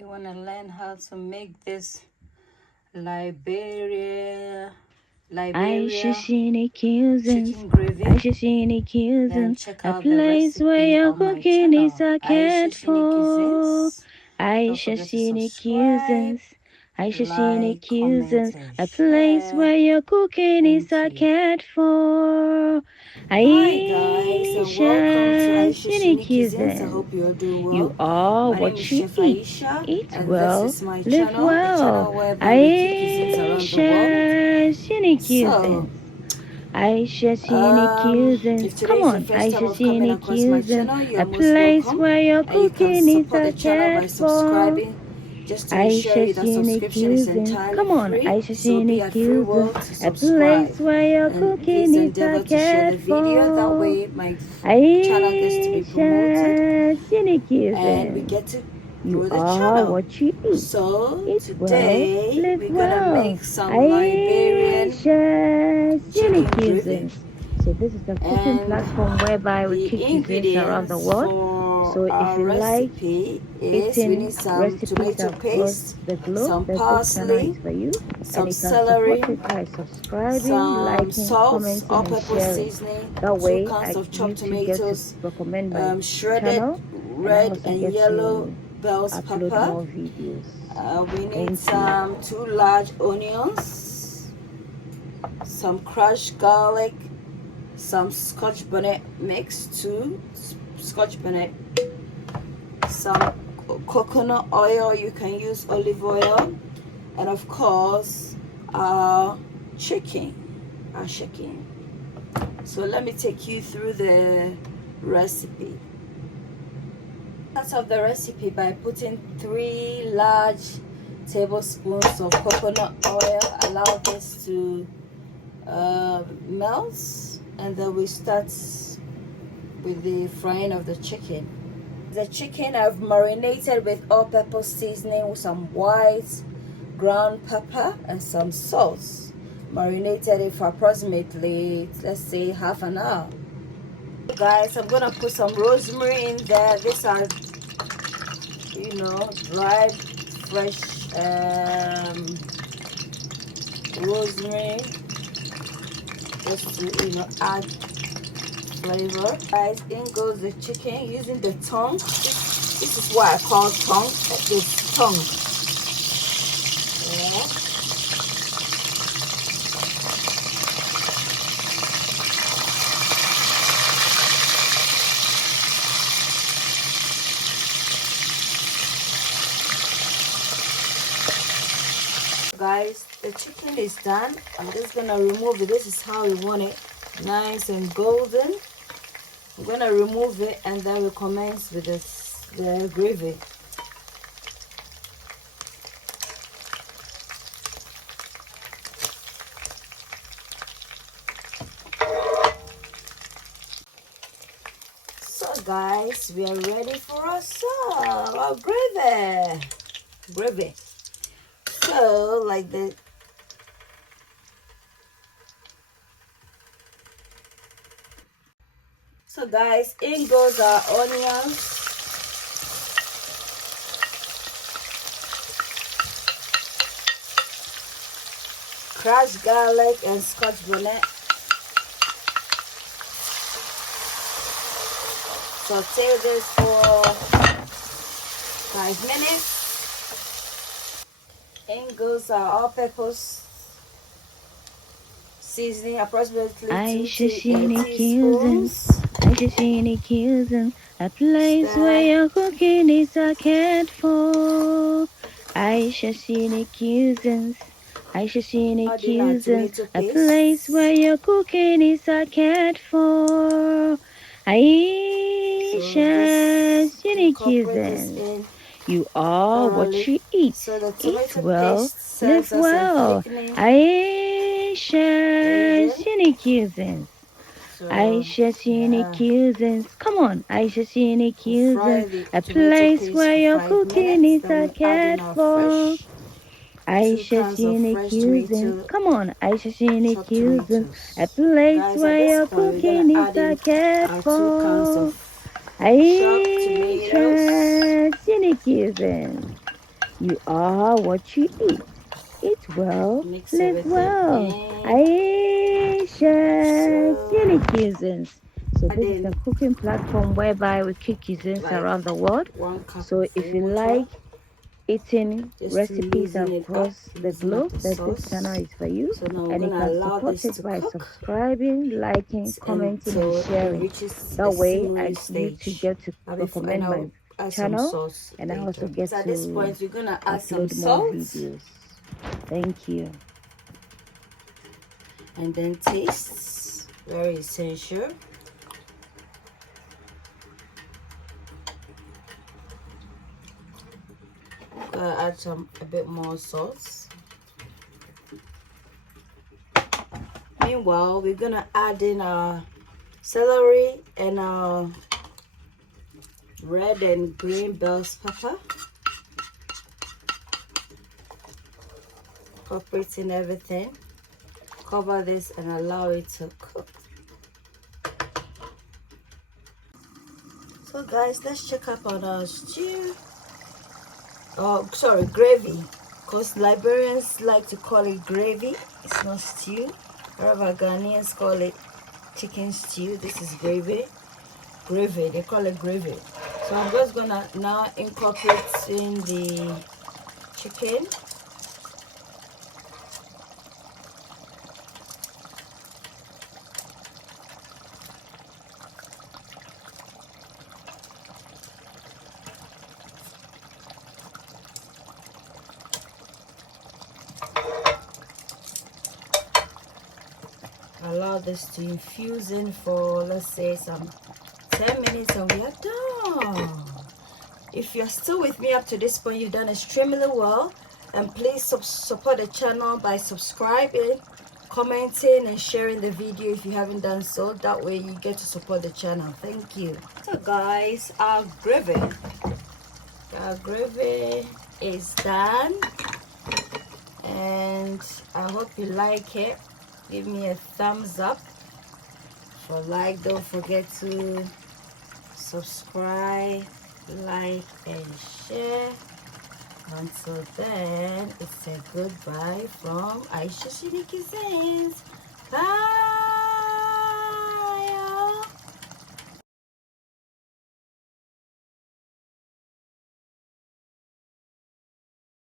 You want to learn how to make this Liberian chicken gravy, then check out the recipe on my channel, Ayesha Cuisines. Don't forget to subscribe, like, comment, and a place where share. your cooking is Thank you. cared for. Hi guys, and welcome to Ayesha Cuisines. I Cuisines. hope you're doing well. You are My name is what you Chef eat. Ayesha, Eat and this well, is my live channel, a well. channel whereby we keep cuisines around the world. So, if today is your first time of coming across my channel, you're most welcome, and you can support the channel by subscribing. Just to reassure you that subscription is entirely free, so be at free will to subscribe. And please endeavor to share the video, that way my channel gets to be promoted and we get to grow the channel. What you eat. So Eat today well, live we're gonna well. make some Liberian chicken gravy. So this is a cooking platform whereby we The cook cuisines around the ingredients world. for So if our you like recipe is we need some tomato paste, the globe, some then this channel parsley, is for you. some And you can celery, support it by subscribing, some liking, salt, commenting, all-purpose and sharing. seasoning, That 2 way, cans of chopped YouTube gets tomatoes, to recommend my shredded channel, red and and get yellow to bell upload pepper. more videos. We need Thank you. some 2 large onions, some crushed garlic, some Scotch bonnet mix, 2 Scotch bonnet, some coconut oil, you can use olive oil, and of course our chicken. So let me take you through the recipe. Start off the recipe by putting 3 large tablespoons of coconut oil. Allow this to melt, and then we start with the frying of the chicken. The chicken I've marinated with all-purpose seasoning, with some white ground pepper and some salt. Marinated it for approximately, let's say, half an hour. Guys, I'm gonna put some rosemary in there. These are, dried, fresh rosemary, just to add flavor. Guys, in goes the chicken using the tongue. This is what I call tongue. This tongue. Yeah. Guys, the chicken is done. I'm just gonna remove it. This is how we want it, nice and golden. I'm gonna remove it, and then we commence with the gravy. So guys, we are ready for our gravy. So like the So guys, in goes our onions, crushed garlic and Scotch bonnet. Saute this for 5 minutes. In goes our all-purpose seasoning, approximately 2 teaspoons. A place where your cooking is cared for. Ayesha Cuisines. A place where your cooking is cared for. Ayesha Cuisines. You are what you eat. Eat well, live well. Ayesha Cuisines. Ayesha Cuisines. Come on, Ayesha Cuisines. A place where your cooking is cared for. Ayesha Cuisines. Come on, Ayesha Cuisines. A place where your cooking is cared for. Ayesha Cuisines. You are what you eat. Eat well, Mix live everything well. in. Ayesha, scenic cuisines. So this is a Adding cooking platform whereby we cook cuisines like around the world. 1 cup So of if you water like eating just to recipes loosen it up, across the loosen up globe, the then this channel sauce. is for you. So now I'm And you gonna can allow support this it to by cook subscribing, liking, commenting, and until it sharing. reaches That a way, simmering YouTube stage. get to And recommend my I'll add some channel, sauce and I also later. get So at this to point, we're gonna add some upload more salt videos. Thank you. and then taste. Very essential. Gonna add a bit more salt. Meanwhile, we're gonna add in our celery and our red and green bell pepper. Incorporating everything. Cover this and allow it to cook. So guys, let's check up on our stew. Oh, sorry, gravy. Because Liberians like to call it gravy. It's not stew. However, Ghanaians call it chicken stew. This is gravy. Gravy, they call it gravy. So I'm just gonna now incorporate in the chicken. Allow this to infuse in for, let's say, some 10 minutes and we are done. If you're still with me up to this point, you've done extremely well. And please support the channel by subscribing, commenting, and sharing the video if you haven't done so. That way you get to support the channel. Thank you. So guys, our gravy is done. And I hope you like it. Give me a thumbs up. For like, don't forget to subscribe, like, and share. Until then, it's a goodbye from Ayesha Cuisines. Bye.